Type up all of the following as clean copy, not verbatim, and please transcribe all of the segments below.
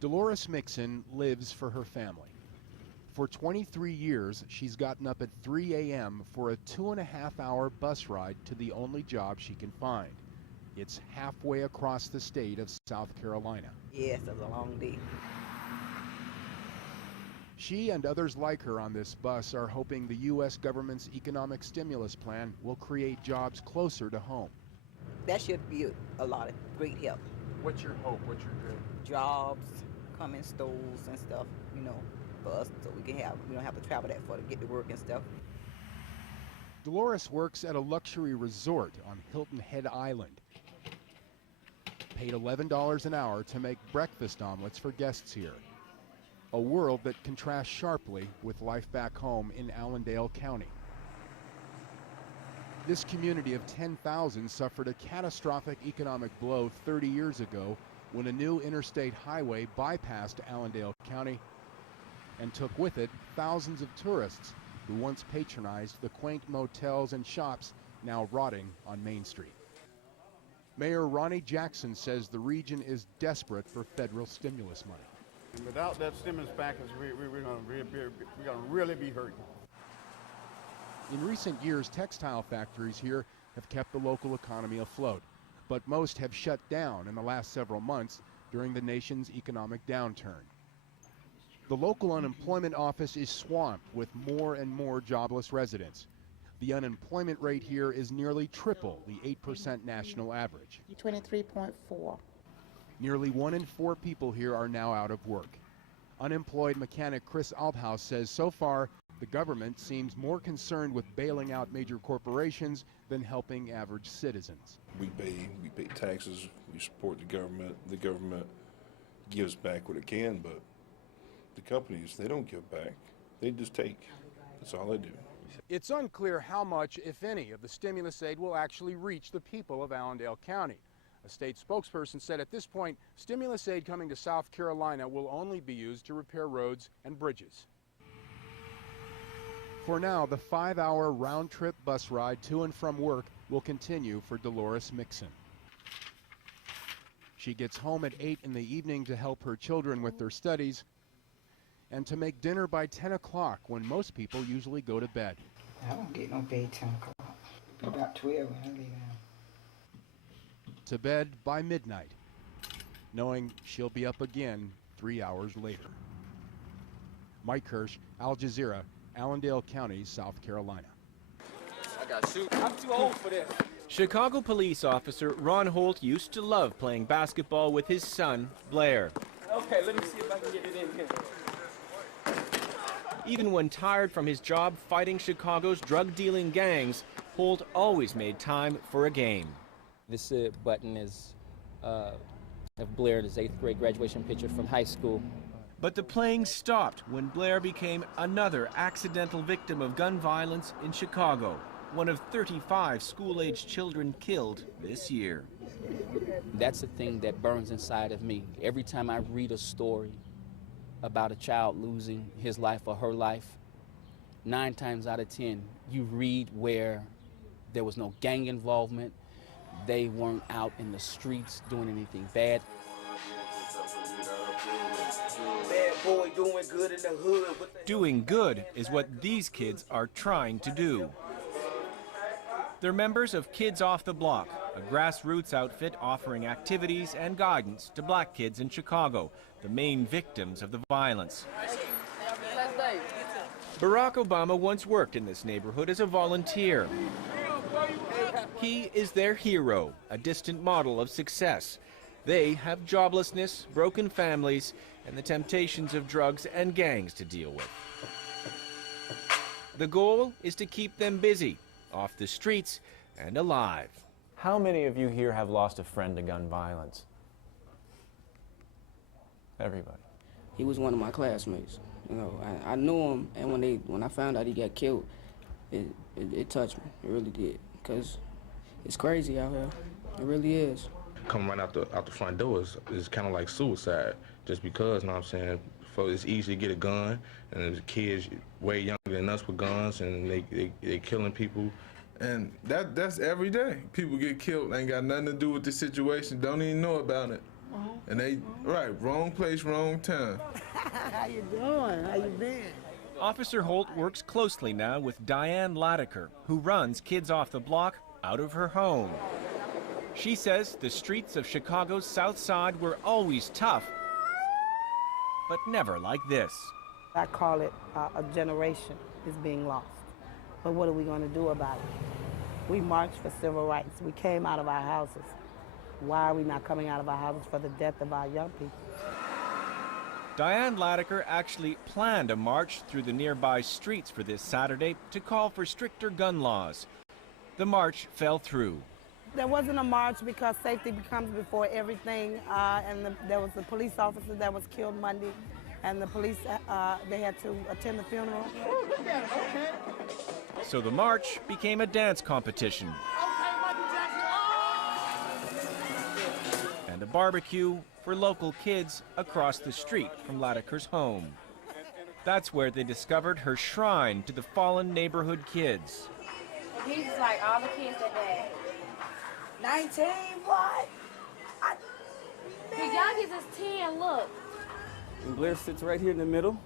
Dolores Mixon lives for her family. For 23 years, she's gotten up at 3 a.m. for a 2.5-hour bus ride to the only job she can find. It's halfway across the state of South Carolina. Yes, it was a long day. She and others like her on this bus are hoping the U.S. government's economic stimulus plan will create jobs closer to home. That should be a lot of great help. What's your hope? What's your dream? Jobs, come in stores and stuff, for us, so we don't have to travel that far to get to work and stuff. Dolores works at a luxury resort on Hilton Head Island. Paid $11 an hour to make breakfast omelets for guests here. A world that contrasts sharply with life back home in Allendale County. This community of 10,000 suffered a catastrophic economic blow 30 years ago when a new interstate highway bypassed Allendale County and took with it thousands of tourists who once patronized the quaint motels and shops now rotting on Main Street. Mayor Ronnie Jackson says the region is desperate for federal stimulus money. And without that stimulus package, we're going to really be hurting. In recent years, textile factories here have kept the local economy afloat, but most have shut down in the last several months during the nation's economic downturn. The local unemployment office is swamped with more and more jobless residents. The unemployment rate here is nearly triple the 8% national average. 23.4. Nearly 1 in 4 people here are now out of work. Unemployed mechanic Chris Althouse says so far the government seems more concerned with bailing out major corporations than helping average citizens. We pay taxes, we support the government. The government gives back what it can, but the companies, they don't give back. They just take. That's all they do. It's unclear how much, if any, of the stimulus aid will actually reach the people of Allendale County. A state spokesperson said at this point, stimulus aid coming to South Carolina will only be used to repair roads and bridges. For now, the 5-hour round-trip bus ride to and from work will continue for Dolores Mixon. She gets home at 8 in the evening to help her children with their studies and to make dinner by 10 o'clock when most people usually go to bed. I don't get no bed 10 o'clock. About 12 when I leave out. To bed by midnight, knowing she'll be up again 3 hours later. Mike Hirsch, AlJazeera, Allendale County, South Carolina. I got shoot. I'm too old for this. Chicago police officer Ron Holt used to love playing basketball with his son, Blair. Okay, let me see if I can get it in here. Even when tired from his job fighting Chicago's drug-dealing gangs, Holt always made time for a game. This button is of Blair, his 8th grade graduation picture from high school. But the playing stopped when Blair became another accidental victim of gun violence in Chicago, one of 35 school-aged children killed this year. That's the thing that burns inside of me. Every time I read a story about a child losing his life or her life, 9 times out of 10, you read where there was no gang involvement, they weren't out in the streets doing anything bad. Bad boy doing good in the hood. Doing good is what these kids are trying to do. They're members of Kids Off the Block, a grassroots outfit offering activities and guidance to black kids in Chicago, the main victims of the violence. Barack Obama once worked in this neighborhood as a volunteer. He is their hero, a distant model of success. They have joblessness, broken families, and the temptations of drugs and gangs to deal with. The goal is to keep them busy, off the streets, and alive. How many of you here have lost a friend to gun violence? Everybody. He was one of my classmates. I knew him, and when I found out he got killed, it touched me. It really did, because it's crazy out here. It really is. Coming right out the front door is kind of like suicide, just because, you know what I'm saying, it's easy to get a gun, and there's kids way younger than us with guns, and they killing people. And that's every day. People get killed, ain't got nothing to do with the situation, don't even know about it. And they, right, wrong place, wrong time. How you doing? How you been? Officer Holt works closely now with Diane Latiker, who runs Kids Off the Block out of her home. She says the streets of Chicago's South Side were always tough, but never like this. I call it a generation is being lost. But what are we going to do about it? We marched for civil rights. We came out of our houses. Why are we not coming out of our houses for the death of our young people? Diane Latiker actually planned a march through the nearby streets for this Saturday to call for stricter gun laws. The march fell through. There wasn't a march because safety comes before everything, there was a police officer that was killed Monday, and the police, they had to attend the funeral. So the march became a dance competition and a barbecue for local kids across the street from Latiker's home. That's where they discovered her shrine to the fallen neighborhood kids. He's just like all the kids that died. 19, what? The youngest is 10, look. And Blair sits right here in the middle.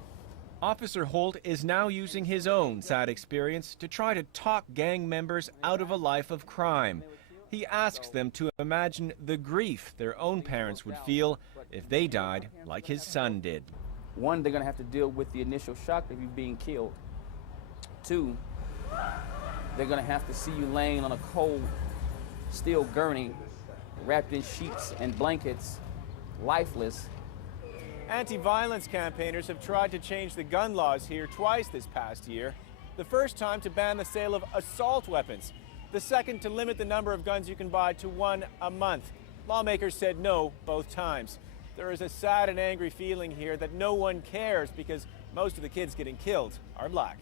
Officer Holt is now using his own sad experience to try to talk gang members out of a life of crime. He asks them to imagine the grief their own parents would feel if they died like his son did. One, they're going to have to deal with the initial shock of you being killed. Two, they're going to have to see you laying on a cold steel gurney, wrapped in sheets and blankets, lifeless. Anti-violence campaigners have tried to change the gun laws here twice this past year. The first time to ban the sale of assault weapons. The second to limit the number of guns you can buy to 1 a month. Lawmakers said no both times. There is a sad and angry feeling here that no one cares because most of the kids getting killed are black.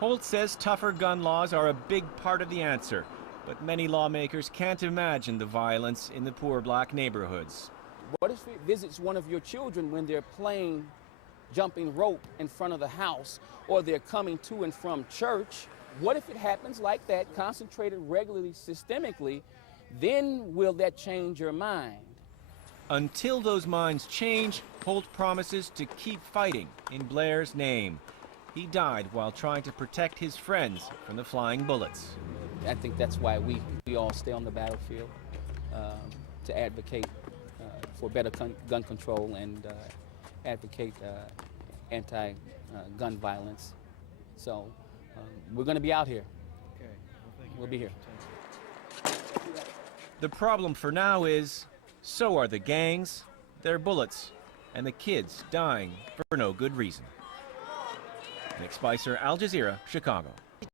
Holt says tougher gun laws are a big part of the answer, but many lawmakers can't imagine the violence in the poor black neighborhoods. What if it visits one of your children when they're playing jumping rope in front of the house, or they're coming to and from church? What if it happens like that, concentrated regularly, systemically? Then will that change your mind? Until those minds change, Holt promises to keep fighting in Blair's name. He died while trying to protect his friends from the flying bullets. I think that's why we all stay on the battlefield, to advocate for better gun control and advocate anti-gun violence. So we're going to be out here. We'll be here. The problem for now is, so are the gangs, their bullets, and the kids dying for no good reason. Nick Spicer, Al Jazeera, Chicago.